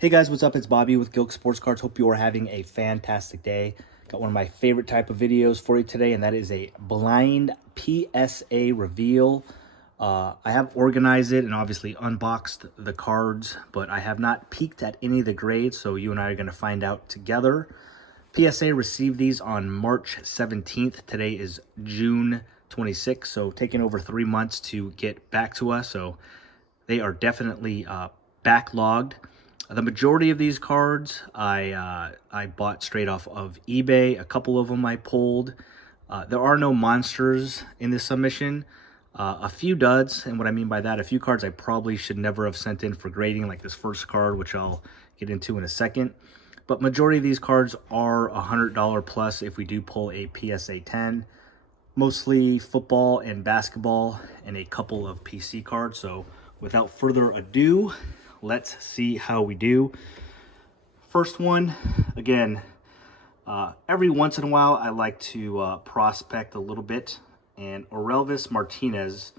Hey guys, what's up? It's Bobby with Gilk Sports Cards. Hope you are having a fantastic day. Got one of my favorite type of videos for you today, and that is a blind PSA reveal. I have organized it and obviously unboxed the cards, but I have not peeked at any of the grades, so you and I are going to find out together. PSA received these on March 17th. Today is June 26th, so taking over 3 months to get back to us, so they are definitely backlogged. The majority of these cards I bought straight off of eBay. A couple of them I pulled. There are no monsters in this submission. A few duds, and what I mean by that, a few cards I probably should never have sent in for grading, like this first card, which I'll get into in a second. But majority of these cards are $100 plus if we do pull a PSA 10. Mostly football and basketball and a couple of PC cards. So without further ado, let's see how we do. First one, again, every once in a while I like to prospect a little bit, and Orelvis Martinez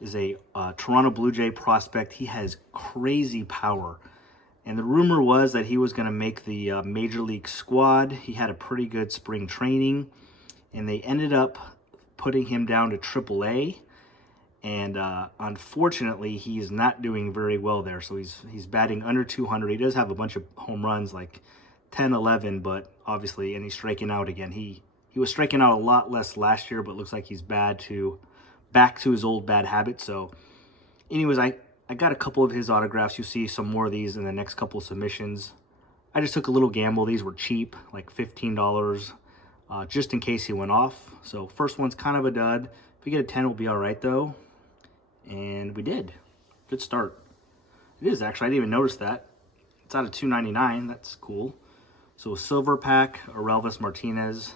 is a Toronto Blue Jay prospect. He has crazy power, and the rumor was that he was going to make the Major League squad. He had a pretty good spring training, and they ended up putting him down to AAA. And unfortunately, he is not doing very well there. So he's batting under 200. He does have a bunch of home runs, like 10, 11, but obviously, and he's striking out again. He was striking out a lot less last year, but looks like he's back to his old bad habits. So anyways, I got a couple of his autographs. You'll see some more of these in the next couple of submissions. I just took a little gamble. These were cheap, like $15, just in case he went off. So first one's kind of a dud. If we get a 10, we'll be all right, though. And we did. Good start. It is, actually. I didn't even notice that. It's out of $2.99. That's cool. So silver pack, Orelvis Martinez.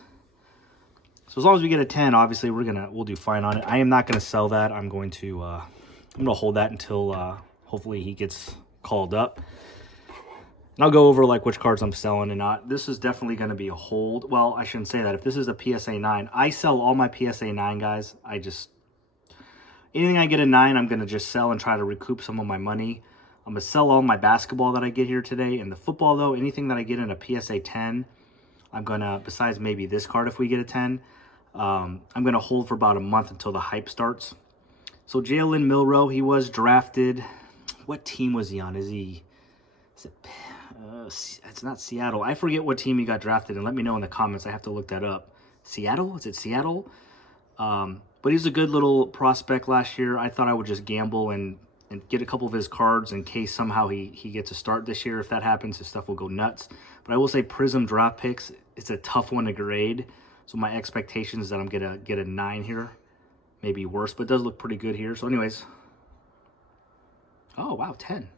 So as long as we get a 10, obviously we'll do fine on it. I am not gonna sell that. I'm gonna hold that until hopefully he gets called up. And I'll go over like which cards I'm selling and not. This is definitely gonna be a hold. Well, I shouldn't say that. If this is a PSA 9, I sell all my PSA 9 guys. Anything I get a 9, I'm going to just sell and try to recoup some of my money. I'm going to sell all my basketball that I get here today. And the football, though, anything that I get in a PSA 10, I'm going to, besides maybe this card if we get a 10, I'm going to hold for about a month until the hype starts. So Jaylen Milroe, he was drafted. What team was he on? It's not Seattle. I forget what team he got drafted, and let me know in the comments. I have to look that up. Seattle? Is it Seattle? But he's a good little prospect last year. I thought I would just gamble and get a couple of his cards in case somehow he gets a start this year. If that happens, his stuff will go nuts. But I will say Prism draft picks, it's a tough one to grade. So my expectation is that I'm going to get a 9 here. Maybe worse, but it does look pretty good here. So anyways. Oh, wow, 10.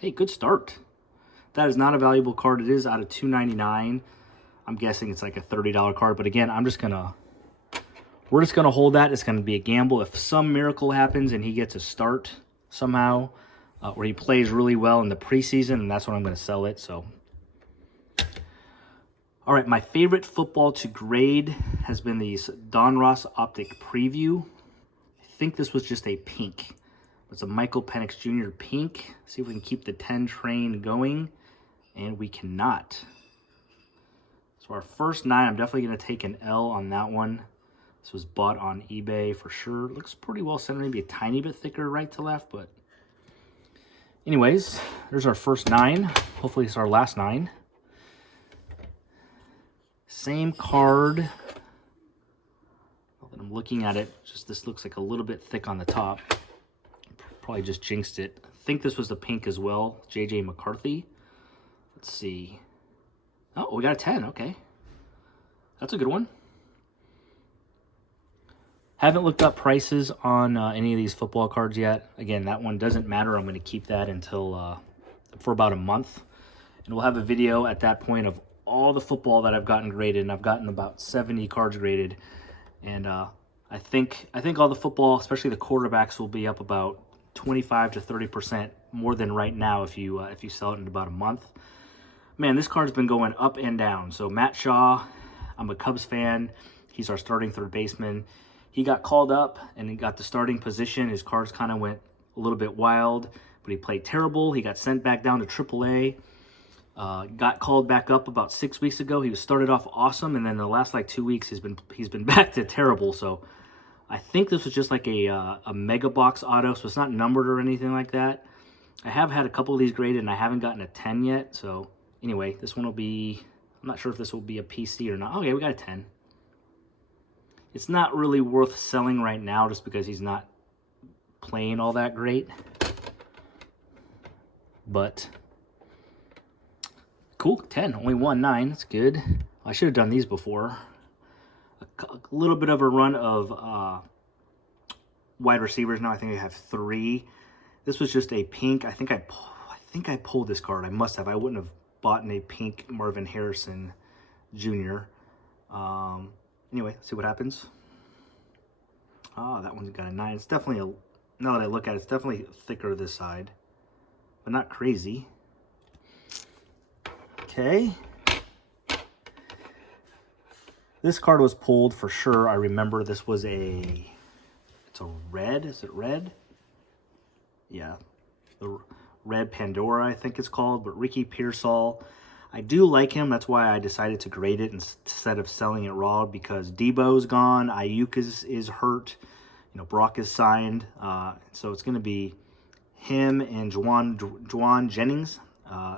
Hey, good start. That is not a valuable card. It is out of $2.99. I'm guessing it's like a $30 card. But again, we're just going to hold that. It's going to be a gamble. If some miracle happens and he gets a start somehow, or he plays really well in the preseason, and that's when I'm going to sell it. So, all right, my favorite football to grade has been these Donruss Optic Preview. I think this was just a pink. It's a Michael Penix Jr. pink. See if we can keep the 10 train going, and we cannot. So our first 9, I'm definitely going to take an L on that one. This was bought on eBay for sure. Looks pretty well centered, maybe a tiny bit thicker right to left, but anyways, there's our first 9. Hopefully it's our last 9. Same card. Now that I'm looking at it, just this looks like a little bit thick on the top. Probably just jinxed it. I think this was the pink as well. JJ McCarthy. Let's see. Oh, we got a 10. Okay. That's a good one. Haven't looked up prices on any of these football cards yet. Again, that one doesn't matter. I'm going to keep that until for about a month. And we'll have a video at that point of all the football that I've gotten graded. And I've gotten about 70 cards graded. And I think all the football, especially the quarterbacks, will be up about 25 to 30% more than right now if you sell it in about a month. Man, this card's been going up and down. So Matt Shaw, I'm a Cubs fan. He's our starting third baseman. He got called up and he got the starting position. His cards kind of went a little bit wild. but he played terrible. He got sent back down to AAA. Got called back up about 6 weeks ago. He was started off awesome, and then the last like 2 weeks he's been back to terrible. So I think this was just like a mega box auto, so it's not numbered or anything like that. I have had a couple of these graded, and I haven't gotten a 10 yet. So anyway, this one will be, I'm not sure if this will be a PC or not. Okay, we got a 10. It's not really worth selling right now just because he's not playing all that great. But cool, 10, only 9. That's good. I should have done these before. A little bit of a run of wide receivers now. I think I have 3. This was just a pink. I think I pulled this card. I must have. I wouldn't have bought a pink Marvin Harrison Jr. Anyway, let's see what happens. Oh, that one's got a 9. It's definitely now that I look at it, it's definitely thicker this side, but not crazy. Okay. This card was pulled for sure. I remember this was it's a red. Is it red? Yeah. The red Pandora, I think it's called. But Ricky Pearsall, I do like him. That's why I decided to grade it instead of selling it raw, because Debo's gone. Ayuk is hurt. You know, Brock is signed. So it's going to be him and Juwan Jennings.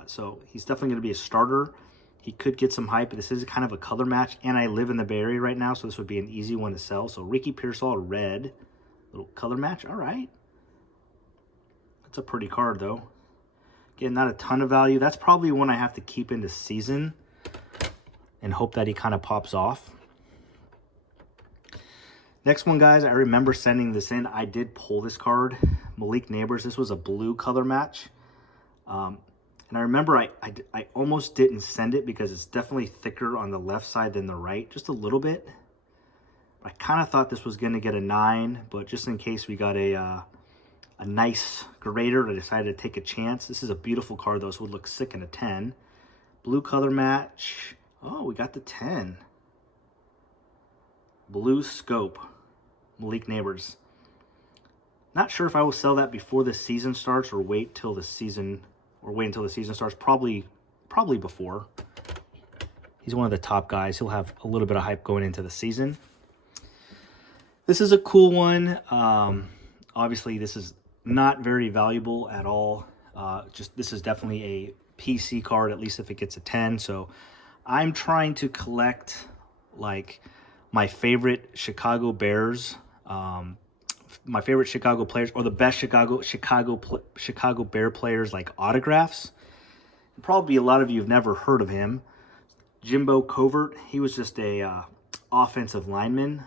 So he's definitely going to be a starter. He could get some hype, but this is kind of a color match, and I live in the Bay Area right now, so this would be an easy one to sell. So Ricky Pearsall, red, little color match. All right. That's a pretty card, though. Again, not a ton of value. That's probably one I have to keep into season and hope that he kind of pops off. Next one, guys, I remember sending this in. I did pull this card, Malik Neighbors. This was a blue color match. And I remember I almost didn't send it because it's definitely thicker on the left side than the right, just a little bit. I kind of thought this was going to get a 9, but just in case we got a nice grader, I decided to take a chance. This is a beautiful card, though, so it would look sick in a 10. Blue color match. Oh, we got the 10. Blue scope. Malik Neighbors. Not sure if I will sell that before the season starts or wait until the season starts. Probably before. He's one of the top guys. He'll have a little bit of hype going into the season. This is a cool one. Obviously, this is not very valuable at all. This is definitely a PC card, at least if it gets a 10. So I'm trying to collect like my favorite Chicago Bears, my favorite Chicago players, or the best Chicago Bear players, like autographs. Probably a lot of you have never heard of him. Jimbo Covert. He was just a offensive lineman.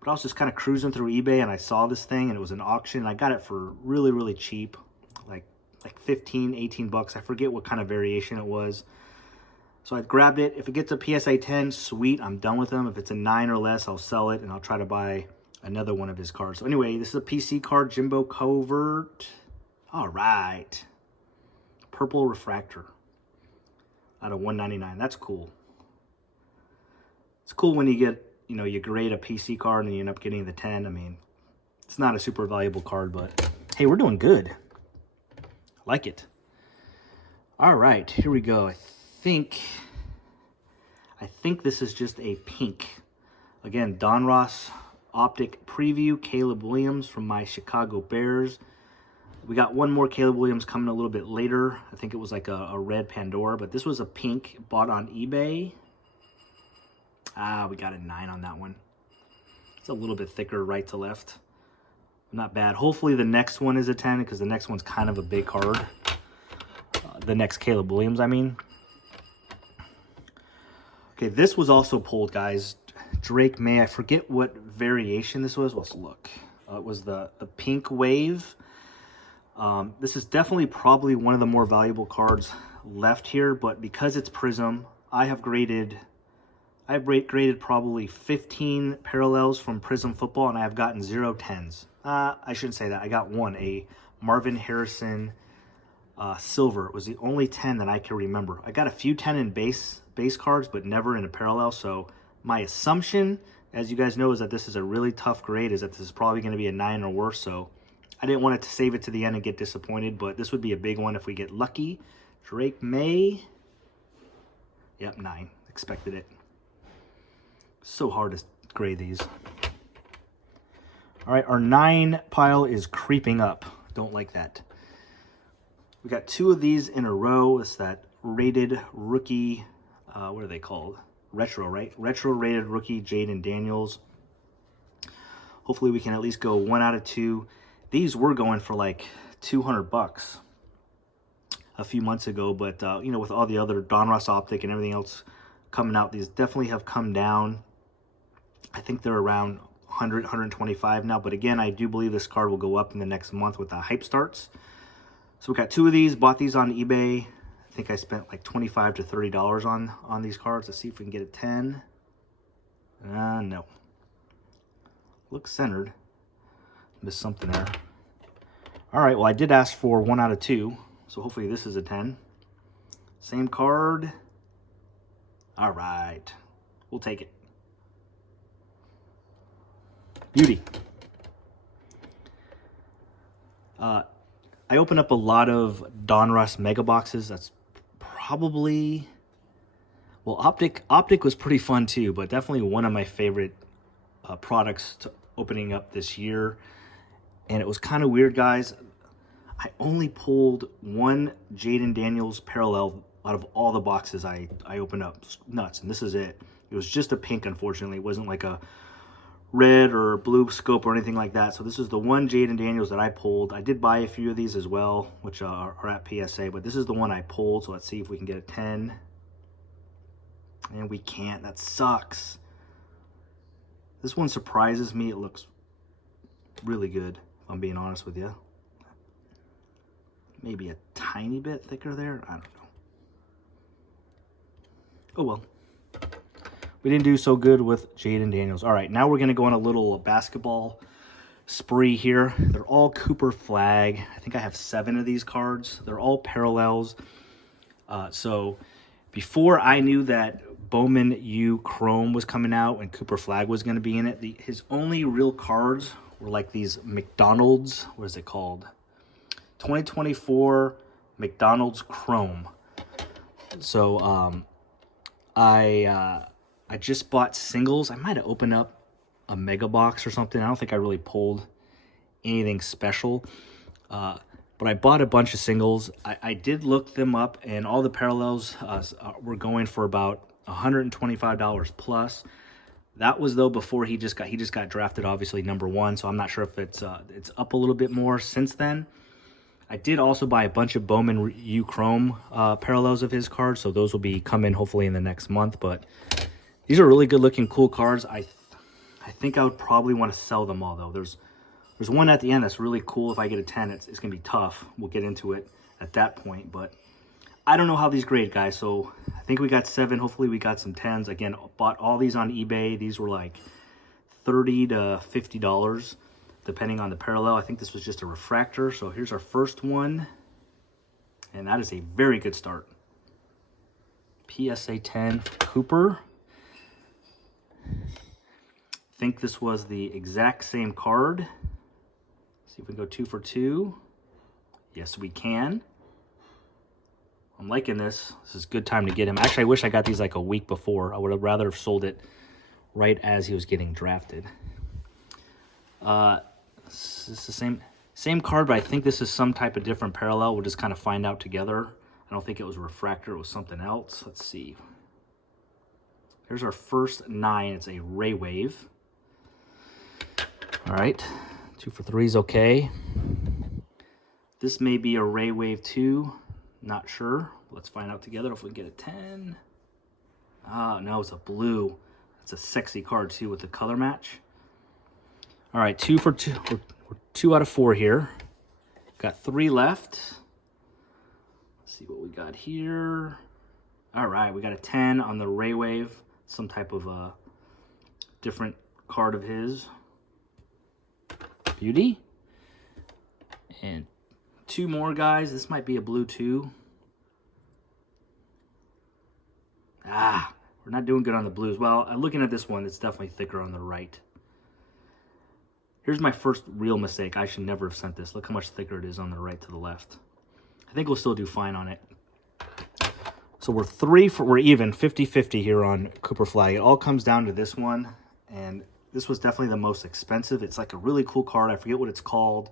But I was just kind of cruising through eBay, and I saw this thing, and it was an auction. And I got it for really, really cheap, like 15, 18 bucks. I forget what kind of variation it was. So I grabbed it. If it gets a PSA 10, sweet, I'm done with them. If it's a 9 or less, I'll sell it, and I'll try to buy another one of his cards. So anyway, this is a PC card, Jimbo Covert. All right. Purple refractor out of 199. That's cool. It's cool when you get, you grade a PC card and you end up getting the 10. I mean, it's not a super valuable card, but hey, we're doing good. I like it. All right, here we go. I think this is just a pink. Again, Don Ross Optic Preview, Caleb Williams from my Chicago Bears. We got one more Caleb Williams coming a little bit later. I think it was like a red Pandora, but this was a pink, bought on eBay. We got a 9 on that one. It's a little bit thicker right to left. Not bad. Hopefully the next one is a 10, because the next one's kind of a big card. The next Caleb Williams, I mean. Okay, this was also pulled, guys. Drake May. I forget what variation this was. Let's look. It was the pink wave. This is definitely probably one of the more valuable cards left here, but because it's Prism, I have graded probably 15 parallels from Prism Football, and I have gotten 0 10s. I shouldn't say that. I got one, a Marvin Harrison silver. It was the only 10 that I can remember. I got a few 10 in base cards, but never in a parallel. So my assumption, as you guys know, is that this is a really tough grade, is that this is probably going to be a 9 or worse. So I didn't want it to save it to the end and get disappointed, but this would be a big one if we get lucky. Drake May. Yep, 9. Expected it. So hard to grade these. All right, our 9 pile is creeping up. Don't like that. We got 2 of these in a row. It's that rated rookie, what are they called? Retro, right? Retro rated rookie Jayden Daniels. Hopefully we can at least go 1 out of 2. These were going for like $200 a few months ago, but you know, with all the other Donruss Optic and everything else coming out, these definitely have come down. I think they're around 100, 125 now, but again, I do believe this card will go up in the next month with the hype starts. So we got 2 of these, bought these on eBay. I think I spent like $25 to $30 on these cards. Let's see if we can get a 10. No. Looks centered. Missed something there. All right, well, I did ask for 1 out of 2, so hopefully this is a 10. Same card. All right, we'll take it. Beauty. I opened up a lot of Donruss mega boxes. That's probably, well, Optic was pretty fun too, but definitely one of my favorite products to opening up this year. And it was kind of weird, guys. I only pulled 1 Jayden Daniels parallel out of all the boxes I opened up. Nuts. And this is it. It was just a pink, unfortunately. It wasn't like a red or blue scope or anything like that. So this is the 1 Jayden Daniels that I pulled. I did buy a few of these as well, which are at PSA, but this is the one I pulled. So let's see if we can get a 10. And we can't. That sucks. This one surprises me. It looks really good, if I'm being honest with you. Maybe a tiny bit thicker there. I don't know. Oh well. We didn't do so good with Jayden Daniels. All right, now we're going to go on a little basketball spree here. They're all Cooper Flagg. I think I have 7 of these cards. They're all parallels. So before I knew that Bowman U Chrome was coming out and Cooper Flagg was going to be in it, his only real cards were like these McDonald's, what is it called? 2024 McDonald's Chrome. So I just bought singles. I might have opened up a mega box or something. I don't think I really pulled anything special. But I bought a bunch of singles. I did look them up, and all the parallels were going for about $125 plus. That was, though, before he just got drafted, obviously, #1. So I'm not sure if it's up a little bit more since then. I did also buy a bunch of Bowman U Chrome parallels of his cards, so those will be coming hopefully in the next month. But these are really good-looking, cool cards. I think I would probably want to sell them all, though. There's one at the end that's really cool. If I get a 10, it's going to be tough. We'll get into it at that point. But I don't know how these grade, guys. So I think we got 7. Hopefully we got some 10s. Again, bought all these on eBay. These were like $30 to $50, depending on the parallel. I think this was just a refractor. So here's our first one. And that is a very good start. PSA 10 Cooper. I think this was the exact same card. See if we can go 2 for 2. Yes, we can. I'm liking this. This is a good time to get him. Actually, I wish I got these like a week before. I would have rather have sold it right as he was getting drafted. This is the same card, but I think this is some type of different parallel. We'll just kind of find out together. I don't think it was a refractor. It was something else. Let's see. Here's our first 9. It's a Ray Wave. All right. 2 for 3 is okay. This may be a Ray Wave 2. Not sure. Let's find out together if we can get a 10. Ah, no, it's a blue. That's a sexy card, too, with the color match. All right, 2 for 2. We're 2 out of 4 here. Got 3 left. Let's see what we got here. All right, we got a 10 on the Ray Wave. Some type of a different card of his. Beauty. And 2 more, guys. This might be a blue 2. Ah, we're not doing good on the blues. Well, looking at this one, it's definitely thicker on the right. Here's my first real mistake. I should never have sent this. Look how much thicker it is on the right to the left. I think we'll still do fine on it. So we're even 50-50 here on Cooper Flagg. It all comes down to this one, and this was definitely the most expensive. It's like a really cool card. I forget what it's called.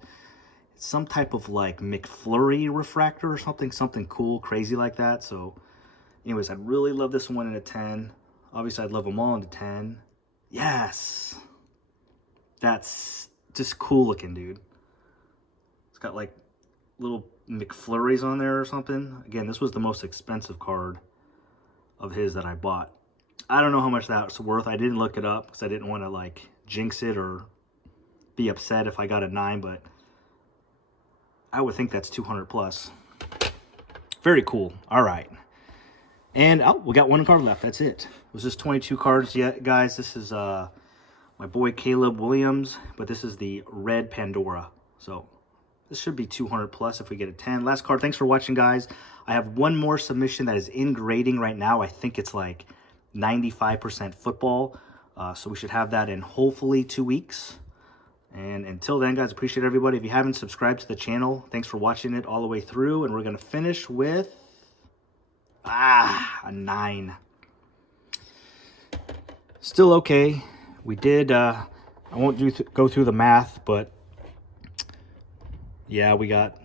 It's some type of like McFlurry refractor or something cool, crazy like that. So anyways, I'd really love this one in a 10. Obviously, I'd love them all in a 10. Yes. That's just cool looking, dude. It's got like little McFlurries on there or something. Again, this was the most expensive card of his that I bought. I don't know how much that's worth. I didn't look it up because I didn't want to like jinx it or be upset if I got a 9, but I would think that's 200 plus. Very cool. All right. And oh, we got one card left. That's it. It was just 22 cards yet, guys. This is my boy Caleb Williams, but this is the red Pandora. So this should be 200 plus if we get a 10. Last card. Thanks for watching, guys. I have one more submission that is in grading right now. I think it's like 95% football. So we should have that in hopefully 2 weeks. And until then, guys, appreciate everybody. If you haven't subscribed to the channel, thanks for watching it all the way through. And we're going to finish with a 9. Still okay. We did, I won't go through the math, but yeah, we got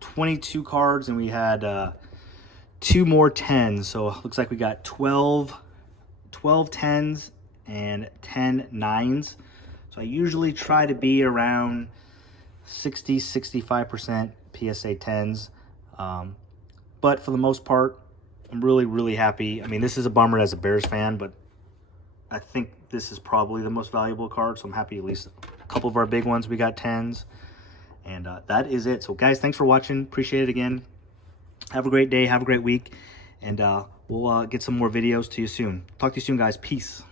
22 cards and we had 2 more 10s. So it looks like we got 12 10s and 10 9s. So I usually try to be around 60-65% PSA 10s. But for the most part, I'm really happy. I mean, this is a bummer as a Bears fan, but I think this is probably the most valuable card. So I'm happy at least a couple of our big ones we got 10s. And that is it. So guys, thanks for watching. Appreciate it again. Have a great day. Have a great week. And we'll get some more videos to you soon. Talk to you soon, guys. Peace.